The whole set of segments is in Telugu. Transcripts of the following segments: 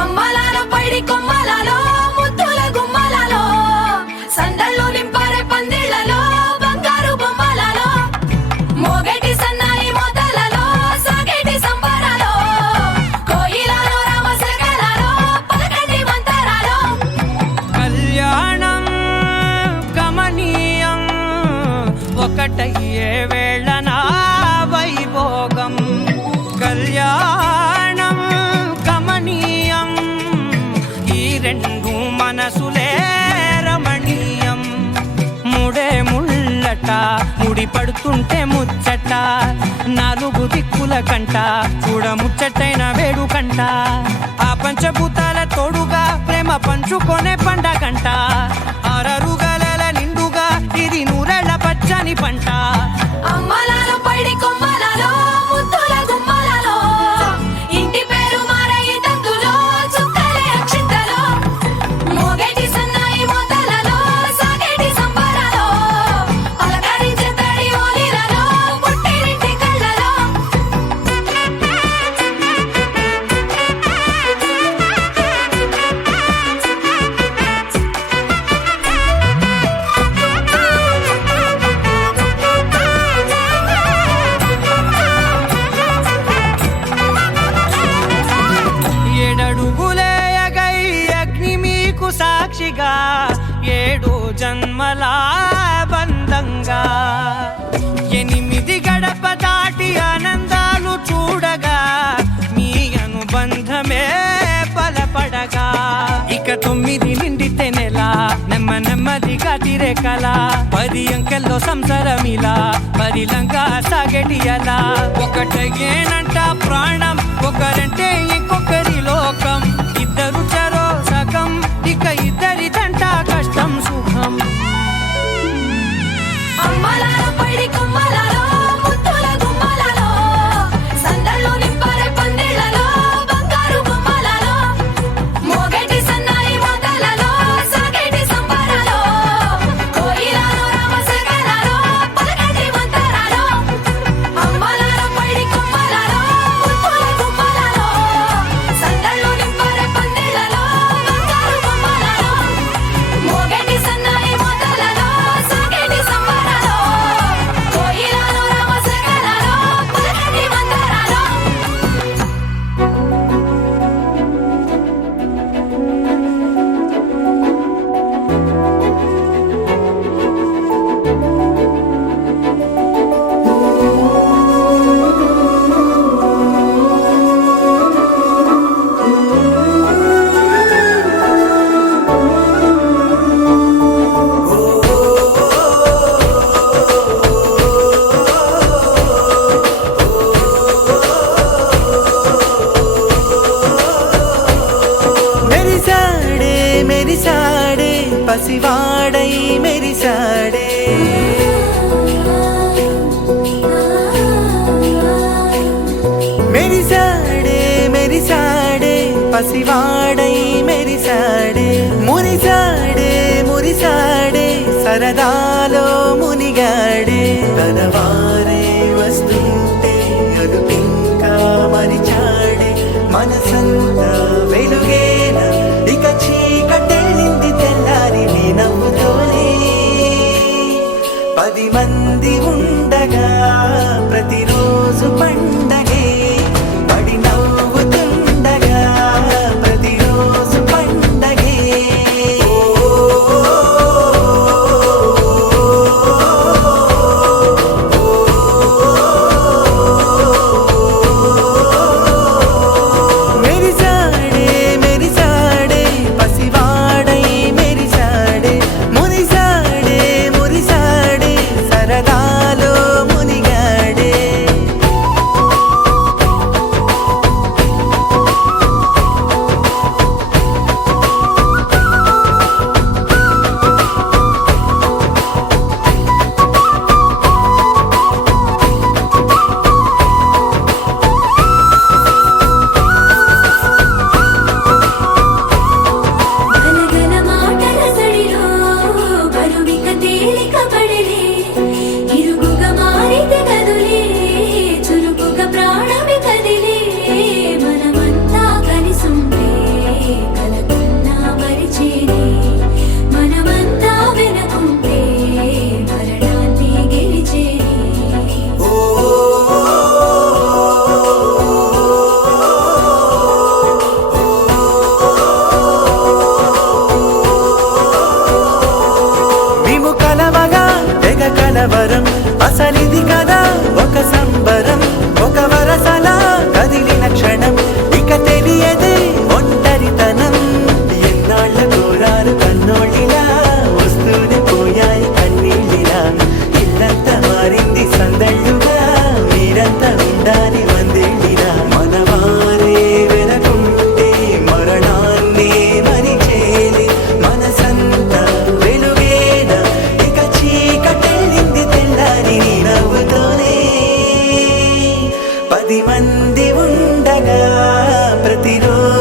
అమ్మలాలో పైడి కొమ్మలలో ముద్దుల గుమ్మలలో సందళ్ళు నింపారే పందిళ్లలో బంగారు బొమ్మలలో మోగేటి సన్నాయి మోతలలో సాగేటి సంబరాలో కోయిలలో రామశకలలో పలకటి మంతరాలో కళ్యాణం గమనీయం ఒకటయ్యే వేళ నా వైభోగం కళ్యాణం గమనీయం ఈ రెండు మనసులే రమణీయం ముడే ముళ్ళట ముడి పడుతుంటే ముచ్చట నాలుగు దిక్కుల కంట చూడ ముచ్చటైన వేడుకంట ఆ పంచభూతాల తోడుగా ప్రేమ పంచుకొనే పండగంట ఆరరుగల నిండుగా ఇది నూరెళ్ళ పచ్చని పంట అమ్మలాలో పైడి కొమ్మలలో ముద్దుల గుమ్మలలో ఇంటి పేరు మారయి తందులో చుక్కలే అక్షింతలో మోగేటి సన్నాయి మోతలలో సాగేటి సంబరాలో పలకరించే తడి ఓలిలలో పుట్టినింటి కళ్ళలో ఏడడుగులే ఎగై అగ్ని మీకు సాక్షిగా ఏడు జన్మల బంధంగా ఎనిమిది గడప దాటి ఆనందాలు చూడగా మీ అనుబంధమే బలపడగా ఇక 9 నిండితే నెల నెమ్మదిగా తిరేకల 10 అంకెల్లో సంసారమిలా పరిలంగా సాగేటి అలా ఒకటేనంట ప్రాణం ఒకరంటే ఇంకొకరి లోకం ఇద్దరు చరో సగం ఇక ఇద్దరిదంట కష్టం సుఖం అమ్మలాలో పైడి కొమ్మలలో ముద్దుల గుమ్మలలో సందళ్ళు నింపారే పందిళ్లలో బంగారు బొమ్మలలో మోగేటి సన్నాయి మోతలలో సాగేటి సంబరాలో కోయిలలో రామశకలలో పలకటి మంతరాలో అమ్మలాలో పైడి కొమ్మలలో ముద్దుల గుమ్మలలో సందళ్ళు నింపారే పందిళ్లలో బంగారు బొమ్మలలో మోగేటి సన్నాయి మోతలలో సాగేటి సంబరాలో కోయిలలో రామశకలలో పలకటి మంతరాలో మెరిసాడే పసివాడై మెరిసాడే మెరిసాడే పసివాడై మెరిసాడే మురిసాడే సరదాలో మునిగాడే తనవారే వస్తుంటే అదుపింకా మరిచాడే మనసంతా వెలుగేన ఇక చీకటెళ్ళింది తెల్లారి నీ నవ్వుతోనే 10 మంది ఉండగా ప్రతిరోజు పండగే పడి నవ్వుతుండగా ప్రతిరోజు పండగే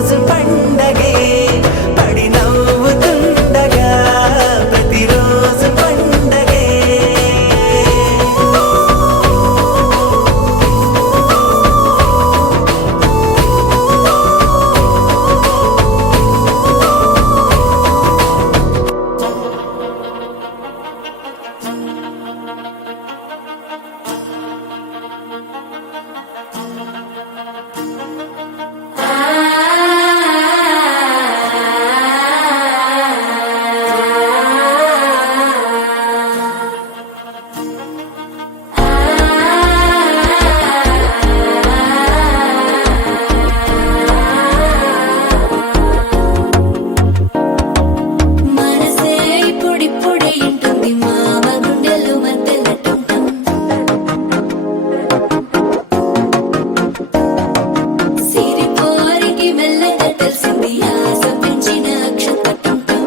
ప్రతిరోజు పండగే పడి నవ్వుతుండగా ప్రతిరోజు పండగే మనసే ఇప్పుడిప్పుడే ఇంటుంది మామ గుండెలు మధ్యలటుంటం సిరిపోరికి మెల్లగా తెలిసింది ఆశ పెంచిన అక్షతటుంటం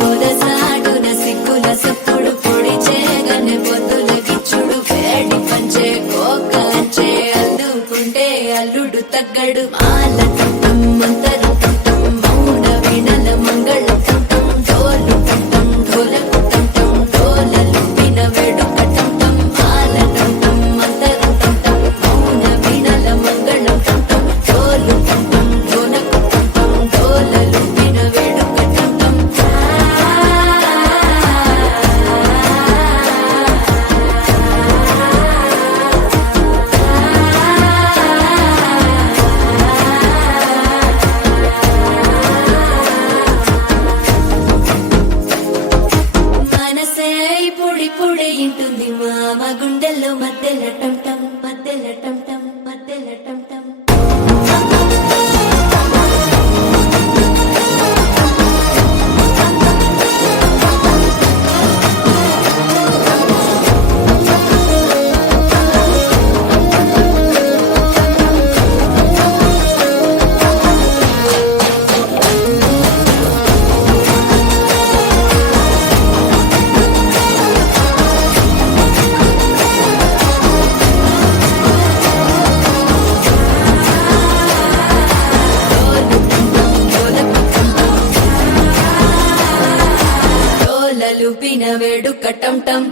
పొదసాటున సిగ్గుల సప్పుడు పొడి చేయగానే పొద్దుల గిచ్చుడు వేడి పంచే కోకంచే అల్లుకుంటే అల్లుడు తగ్గడు మాల టుంటం మంతరు టుంటం మౌన వీణల మంగళ టుంటం డోలు టుంటం ఢోలకు టుంటం డోలలు విన వేడుక టుంటం మాల టుంటం మంతరు టుంటం మౌన వీణల మంగళ టుంటం డోలు టుంటం ఢోలకు టుంటం డోలలు విన వేడుక టుంటం మనసే ఇప్పుడిప్పుడే ఇంటుంది మామ గుండెల్లో మధ్యల టంటం మధ్యల టంటం మధ్యల టంటం డోలలు విన వేడుక టంటం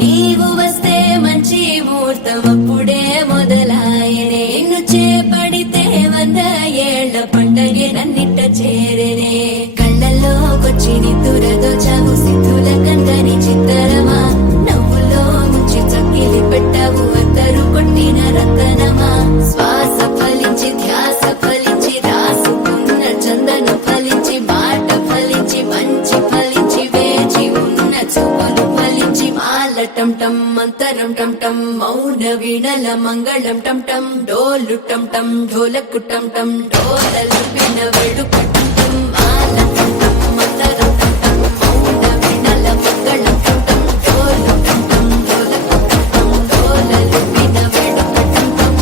నీవు వస్తే మంచి ముహూర్తం అప్పుడే మొదలాయనే నిన్ను చేపడితే 100 ఏళ్ల పండగే నన్నిట్ట చేరనే కళ్ళల్లోకొచ్చి నిద్దురతో చావు సిద్ధుల కందని చిత్తరమా నవ్వులో ముంచి చక్కిలి పెట్టావు అద్దరు కొట్టిన రతనమా శ్వాస ఫలించి ధ్యాస ఫలించి రాసుకున్న చందను ఫలించి మాట ఫలించి మంచి ఫలించి వేచి ఉన్న చూపులు ఫలించి మాల టంటం మంతరం టంటం మౌన వీణల మంగళం టంటం డోలు టంటం ఢోలకు టంటం డోలలు విన వేడుక టంటం మాల టంటం మంతరం టంటం మౌన వీణల మంగళం టంటం డోలు టంటం ఢోలకు టంటం డోలలు విన వేడుక టంటం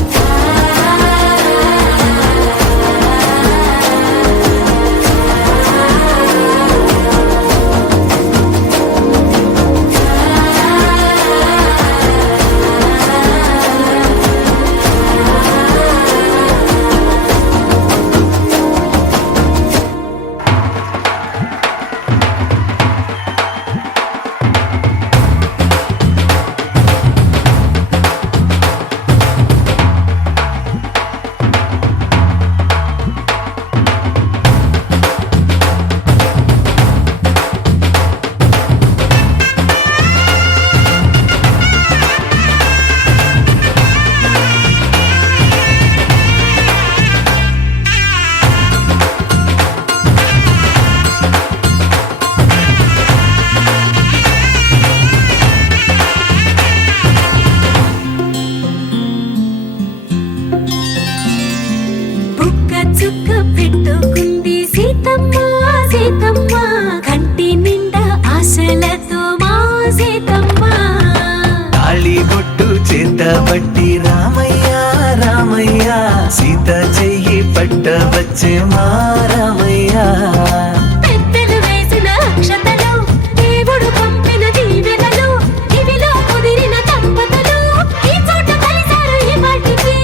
పట్టి రామయ్య రామయ్య సీత చెయ్యి పట్ట వచ్చే మా రామయ్య పెద్దలు వేసిన అక్షతలు, దేవుడు పంపిన దీవెనలు, ఇవిలో కుదిరిన దంపతులు ఈ చోట కలిశారు ఈ పాటికి.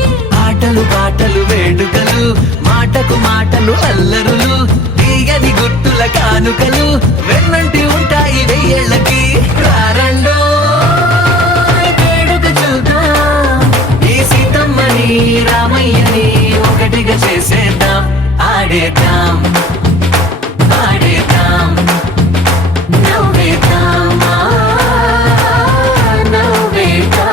ఆటలు పాటలు వేడుకలు, మాటకు మాటలు అల్లరులు, తీయని గుర్తుల కానుకలు వెన్నంటి ఉంటాయి వెయ్యేళ్ళకి. రారండో వేడుక చూద్దాం, ఈ సీతమ్మని రామయ్యని ఒకటిగా చేసేద్దాం. ఆడేద్దాం ఆడేద్దాం నవ్వేద్దాం నవ్వేద్దాం.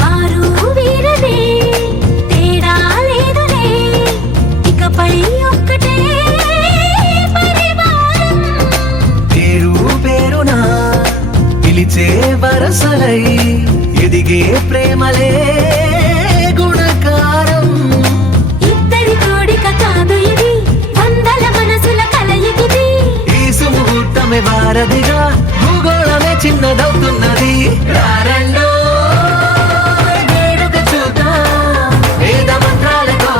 వారు వీరనే తేడా లేదులే, ఇకపై ఒక్కటే పరివారం. పేరు పేరునా పిలిచే వరసలై ఎదిగే ప్రేమలే గుణకారం. ఇద్దరి కోడిక కాదు ఇది, వందల మనసుల కలయికిది. ఈ సుముహూర్తమే వారధిగా, భూగోళమే చిన్నదవుతున్నది. రారండో వేడుక చూద్దాం, వేద మంత్రాలతో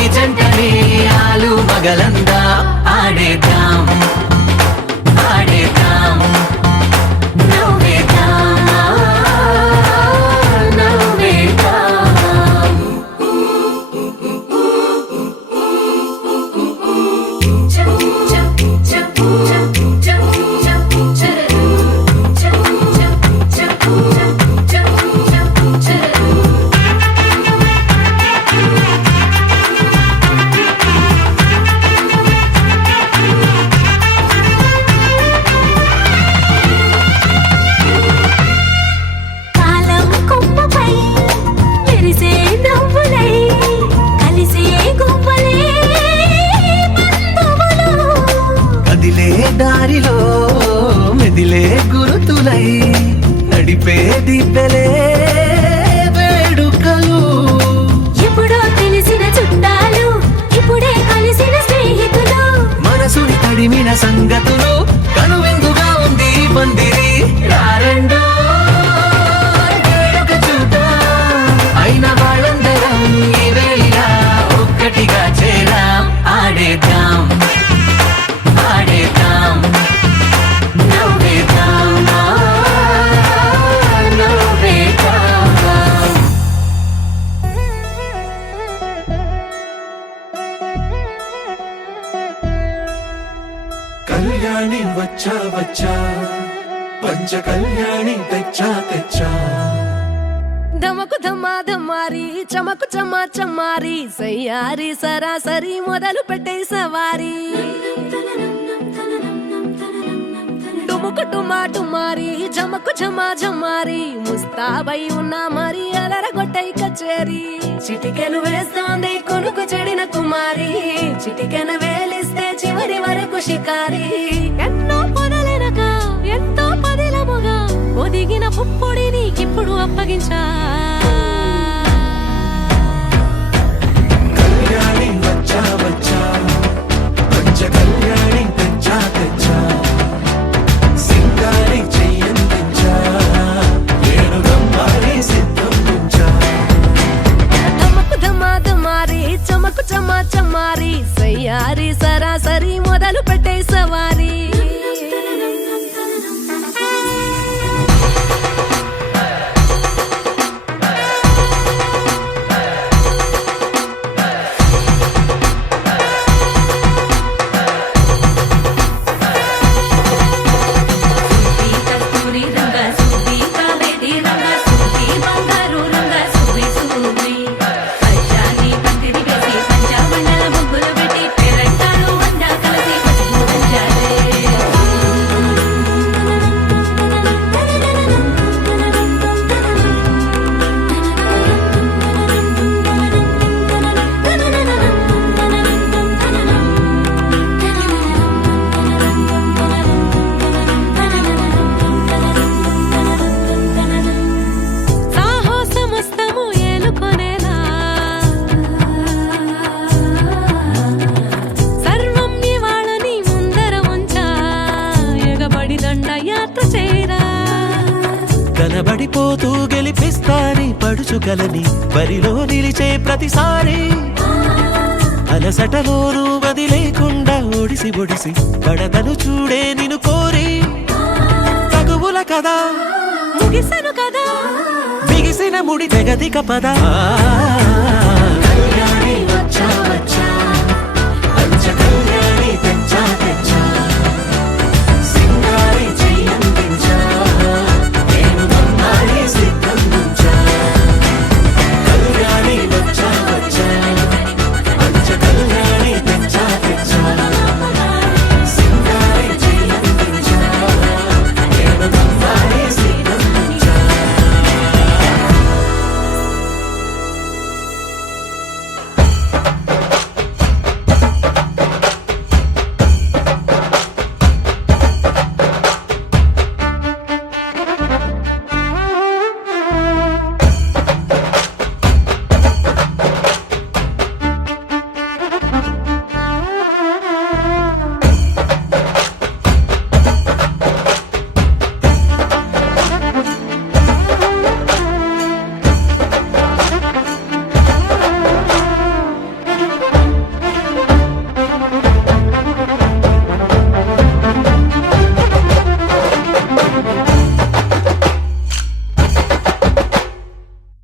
ఈ జంటని ఆలు మగలందా. ఆడేద్దాం ఆడేద్దాం నవ్వేద్దాం నవ్వేద్దాం. కాలం కొమ్మపై మెరిసే నవ్వులై కలిసే గువ్వలే బంధువులు. కదిలే దారిలో మెదిలే గురుతులై నడిపే దిబ్బెలే వేడుకలు. ఎప్పుడో తెలిసిన చుట్టాలు, ఇప్పుడే కలిసిన స్నేహితులు. మనసుని తడిమిన సంగతులు, కనువిందుగా ఉంది ఈ పందిరి. రారండో వేడుక చూద్దాం, అయిన వాళ్ళందరం ఈ వేళ ఒక్కటిగా చేరాం. ఆడేద్దాం ఆడేద్దాం నవ్వేద్దాం నవ్వేద్దాం. కళ్యాణి వచ్చా వచ్చా, పంచ కళ్యాణి తెచ్చా తెచ్చా. ధమకు ధమా ధమారి చమకు చమా చమారి, సయ్యారి సరాసరి మొదలు పెట్టే సవారి. డుముకు టుమా టుమారి చమకు ఝమా ఝమారి, ముస్తాబై ఉన్నా మరి అదరగొట్టై కచేరి. చిటికెను వేస్తోంది కొనుకు చెడిన కుమారి, చిటికెను వేలిస్తే చివరి వరకు షికారి. ఎన్నో పొదలెనక ఎంతో పదిలముగా ఒదిగిన పుప్పొడి నీకిప్పుడు అప్పగించా. కళ్యాణి వచ్చా వచ్చా, పంచ కళ్యాణి తెచ్చా తెచ్చా. సింగారి చెయ్యందించా, ఏనుగమ్మారి సిద్ధం ఉంచా. ధమకు ధమా ధమారి చమకు చమా చమారి, సయ్యారి సరాసరి మొదలు పెట్టే సవారి. కోరికలని బరిలో నిలిచే ప్రతిసారి అలసటలోనూ వదిలేకుండా ఒడిసి ఒడిసి పడతను చూడే నిన్ను కోరి తగువుల కదా ముగిసను కదా బిగిసిన ముడి తెగదిక పద కళ్యాణి వచ్చా వచ్చా పంచ కళ్యాణి తెచ్చా తెచ్చా సింగారి చెయ్యందించా నేను బంగారి సిద్ధం నుంచా కళ్యాణి వచ్చా వచ్చా పంచ కళ్యాణి తెచ్చా తెచ్చా సింగారి చెయ్యందించా నేను బంగారి సిద్ధం నుంచా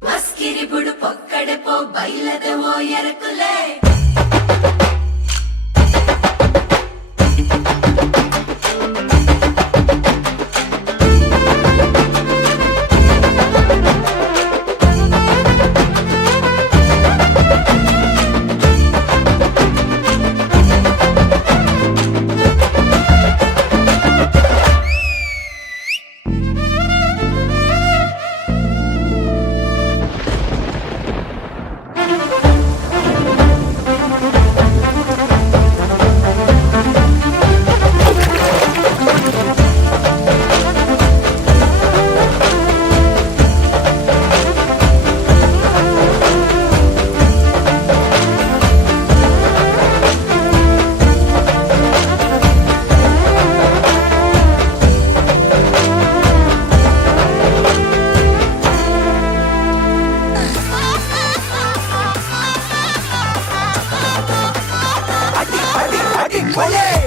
మస్కిరిబుడు పొక్కడెపో బయలదవో ఎరకులే Oye!